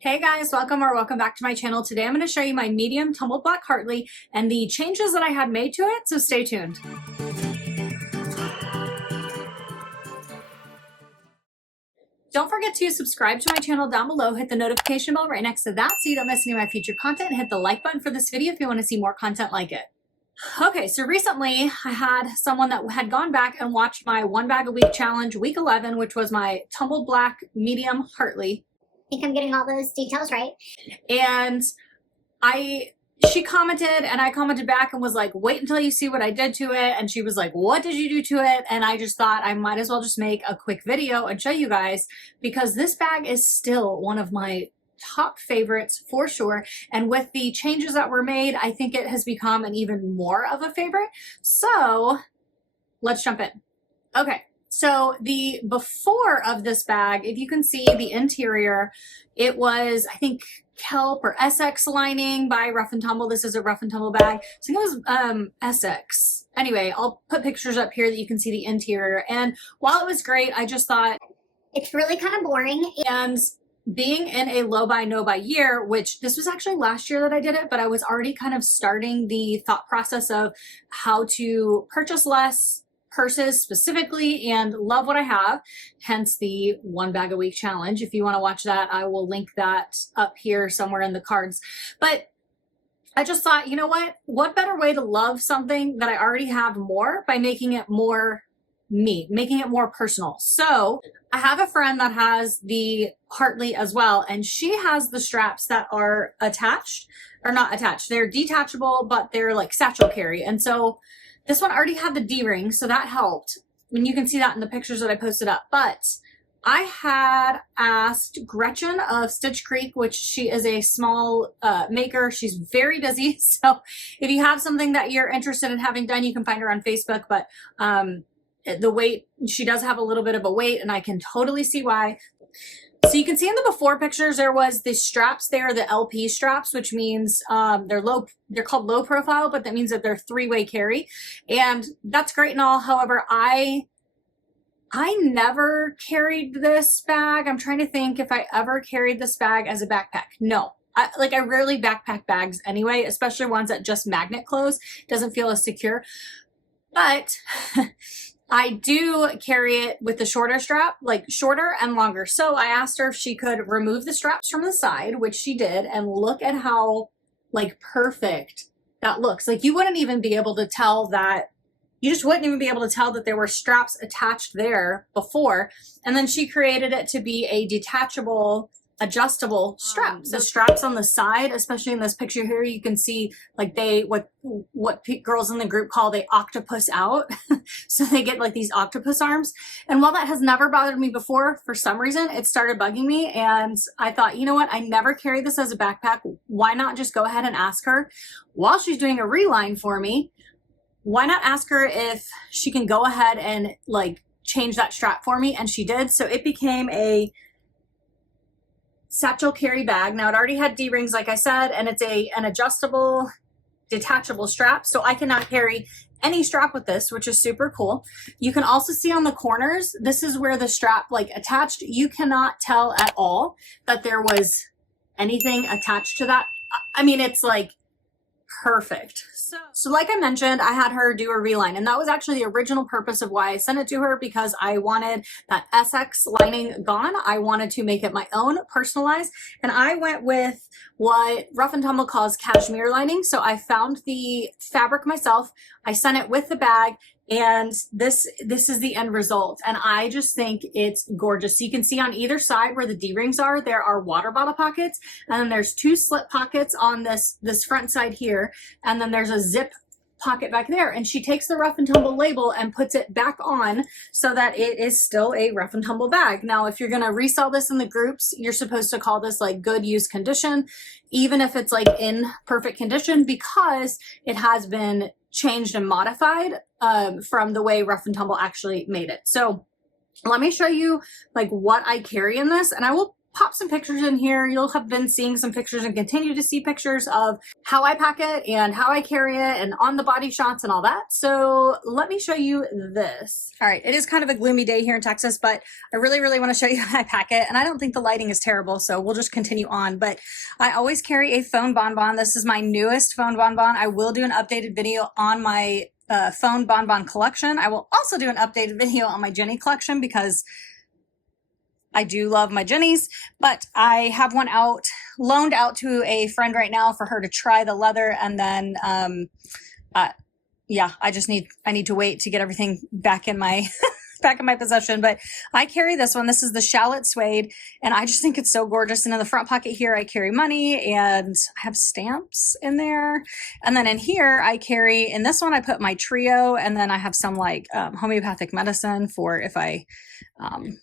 Hey guys, welcome back to my channel. Today I'm going to show you my medium tumbled black Hartley and the changes that I had made to it, so stay tuned. Don't forget to subscribe to my channel down below, hit the notification bell right next to that so you don't miss any of my future content, and hit the like button for this video if you want to see more content like it. Okay, so recently I had someone that had gone back and watched my 1 bag a week challenge, week 11, which was my tumbled black medium Hartley. I think I'm getting all those details right. And she commented and I commented back and was like, wait until you see what I did to it. And she was like, what did you do to it? And I just thought I might as well just make a quick video and show you guys, because this bag is still one of my top favorites for sure. And with the changes that were made, I think it has become an even more of a favorite. So let's jump in. Okay. So the before of this bag, if you can see the interior, it was, I think, kelp or Essex lining by Rough and Tumble. This is a Rough and Tumble bag. I think it was Essex. Anyway, I'll put pictures up here that you can see the interior. And while it was great, I just thought it's really kind of boring. And being in a low buy, no buy year, which this was actually last year that I did it, but I was already kind of starting the thought process of how to purchase less purses specifically and love what I have, hence the 1 bag a week challenge. If you want to watch that, I will link that up here somewhere in the cards. But I just thought, you know what better way to love something that I already have more by making it more me, making it more personal. So I have a friend that has the Hartley as well, and she has the straps that are attached, or not attached, they're detachable, but they're like satchel carry. And so this one already had the D-ring, so that helped. I mean, you can see that in the pictures that I posted up. But I had asked Gretchen of Stitch Creek, which she is a small maker. She's very busy. So if you have something that you're interested in having done, you can find her on Facebook. But the weight, she does have a little bit of a weight, and I can totally see why. So you can see in the before pictures, there was the straps there, the LP straps, which means they're called low profile, but that means that they're 3-way carry. And that's great and all. However, I never carried this bag. I'm trying to think if I ever carried this bag as a backpack. No. I rarely backpack bags anyway, especially ones that just magnet close. Doesn't feel as secure. But I do carry it with the shorter strap, like shorter and longer. So I asked her if she could remove the straps from the side, which she did, and look at how like perfect that looks. Like you wouldn't even be able to tell that, you just wouldn't even be able to tell that there were straps attached there before. And then she created it to be a detachable, adjustable straps. The straps on the side, especially in this picture here, you can see like what girls in the group call they octopus out. So they get like these octopus arms. And while that has never bothered me before, for some reason it started bugging me, and I thought, you know what, I never carry this as a backpack. Why not just go ahead and ask her while she's doing a reline for me? Why not ask her if she can go ahead and like change that strap for me? And she did. So it became a satchel carry bag. Now it already had D-rings, like I said, and it's an adjustable, detachable strap. So I can now carry any strap with this, which is super cool. You can also see on the corners, this is where the strap like attached. You cannot tell at all that there was anything attached to that. I mean, it's like perfect. So like I mentioned, I had her do a reline, and that was actually the original purpose of why I sent it to her, because I wanted that Essex lining gone. I wanted to make it my own, personalized, and I went with what Rough and Tumble calls cashmere lining. So I found the fabric myself, I sent it with the bag, and this is the end result. And I just think it's gorgeous. So you can see on either side where the D-rings are, there are water bottle pockets, and then there's 2 slip pockets on this front side here, and then there's a zip pocket back there. And she takes the Rough and Tumble label and puts it back on so that it is still a Rough and Tumble bag. Now, if you're gonna resell this in the groups, you're supposed to call this like good use condition, even if it's like in perfect condition, because it has been changed and modified from the way Rough and Tumble actually made it. So let me show you like what I carry in this, and I will pop some pictures in here. You'll have been seeing some pictures and continue to see pictures of how I pack it and how I carry it and on the body shots and all that. So let me show you this. All right, it is kind of a gloomy day here in Texas, but I really, really want to show you how I pack it. And I don't think the lighting is terrible, so we'll just continue on. But I always carry a phone bonbon. This is my newest phone bonbon. I will do an updated video on my phone bonbon collection. I will also do an updated video on my Jenny collection because I do love my Jennies, but I have one loaned out to a friend right now for her to try the leather. And then, yeah, I need to wait to get everything back in my, back in my possession. But I carry this one. This is the shallot suede, and I just think it's so gorgeous. And in the front pocket here, I carry money, and I have stamps in there. And then in here, I carry, in this one, I put my trio, and then I have some like homeopathic medicine for if I,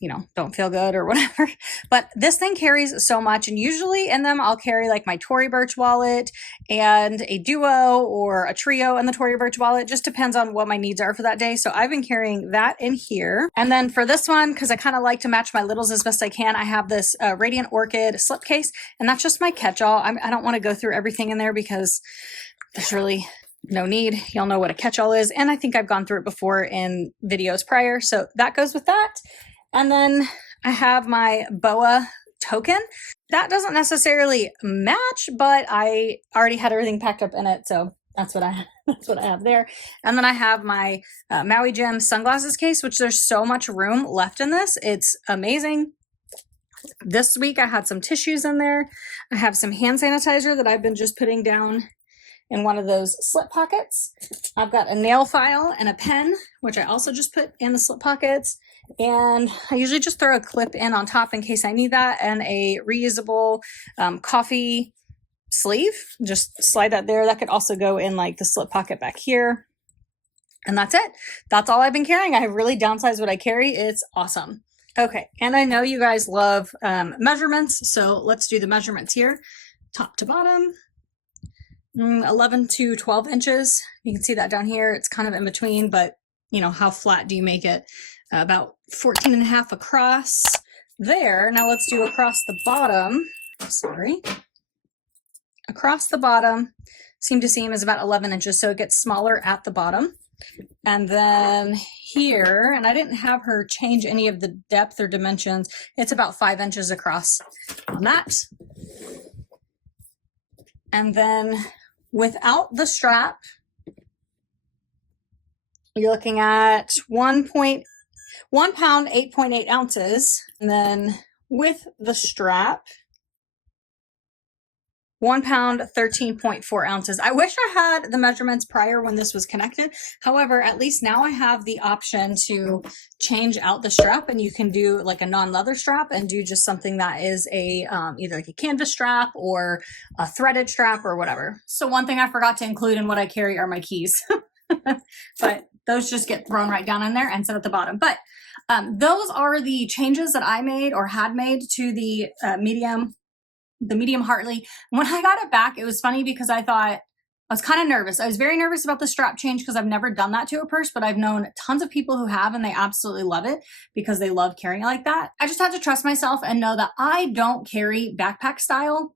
you know, don't feel good or whatever. But this thing carries so much, and usually in them, I'll carry like my Tory Burch wallet and a duo or a trio in the Tory Burch wallet. Just depends on what my needs are for that day. So I've been carrying that in here. And then for this one, because I kind of like to match my littles as best I can, I have this Radiant Orchid slipcase, and that's just my catch-all. I don't want to go through everything in there because there's really no need. Y'all know what a catch-all is, and I think I've gone through it before in videos prior, so that goes with that. And then I have my BOA token. That doesn't necessarily match, but I already had everything packed up in it, so that's what I have there. And then I have my Maui Jim sunglasses case, which there's so much room left in this. It's amazing. This week I had some tissues in there. I have some hand sanitizer that I've been just putting down in one of those slip pockets. I've got a nail file and a pen, which I also just put in the slip pockets. And I usually just throw a clip in on top in case I need that, and a reusable coffee sleeve. Just slide that there. That could also go in like the slip pocket back here. And that's it. That's all I've been carrying. I have really downsized what I carry. It's awesome. Okay, and I know you guys love measurements, so let's do the measurements here. Top to bottom. 11 to 12 inches. You can see that down here. It's kind of in between, but you know, how flat do you make it? About 14 and a half across there. Now let's do across the bottom. Sorry. Across the bottom, seam to seam is about 11 inches, so it gets smaller at the bottom. And then here, and I didn't have her change any of the depth or dimensions, it's about 5 inches across on that. And then without the strap, you're looking at 1 pound, 8.8 ounces. And then with the strap, 1 pound, 13.4 ounces. I wish I had the measurements prior when this was connected. However, at least now I have the option to change out the strap, and you can do like a non-leather strap and do just something that is a either like a canvas strap or a threaded strap or whatever. So one thing I forgot to include in what I carry are my keys, but those just get thrown right down in there and sit at the bottom. But those are the changes that I made or had made to the medium Hartley. When I got it back, it was funny because I was kind of nervous. I was very nervous about the strap change because I've never done that to a purse, but I've known tons of people who have, and they absolutely love it because they love carrying it like that. I just had to trust myself and know that I don't carry backpack style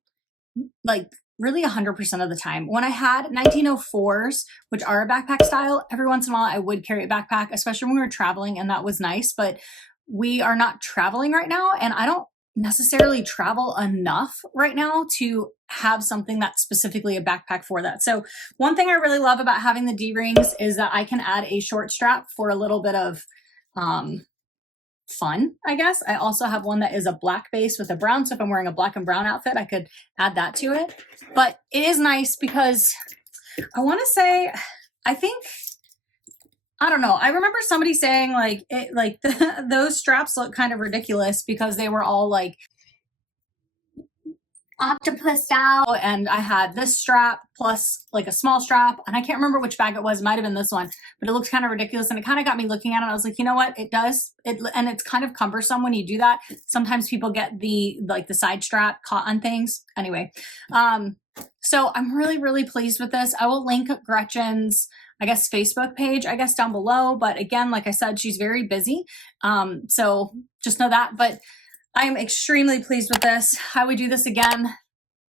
like really 100% of the time. When I had 1904s, which are a backpack style, every once in a while I would carry a backpack, especially when we were traveling, and that was nice. But we are not traveling right now, and I don't necessarily travel enough right now to have something that's specifically a backpack for that. So one thing I really love about having the D-rings is that I can add a short strap for a little bit of fun, I guess. I also have one that is a black base with a brown, so if I'm wearing a black and brown outfit, I could add that to it. But it is nice because I want to say, I don't know. I remember somebody saying those straps look kind of ridiculous because they were all like octopus style. And I had this strap plus like a small strap, and I can't remember which bag it was. It might have been this one, but it looked kind of ridiculous, and it kind of got me looking at it. I was like, you know what? It does. And it's kind of cumbersome when you do that. Sometimes people get the side strap caught on things. Anyway, so I'm really, really pleased with this. I will link Gretchen's, I guess, Facebook page, I guess, down below. But again, like I said, she's very busy. So just know that. But I am extremely pleased with this. I would do this again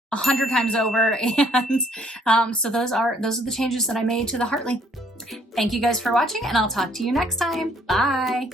100 times over. And so those are the changes that I made to the Hartley. Thank you guys for watching, and I'll talk to you next time. Bye.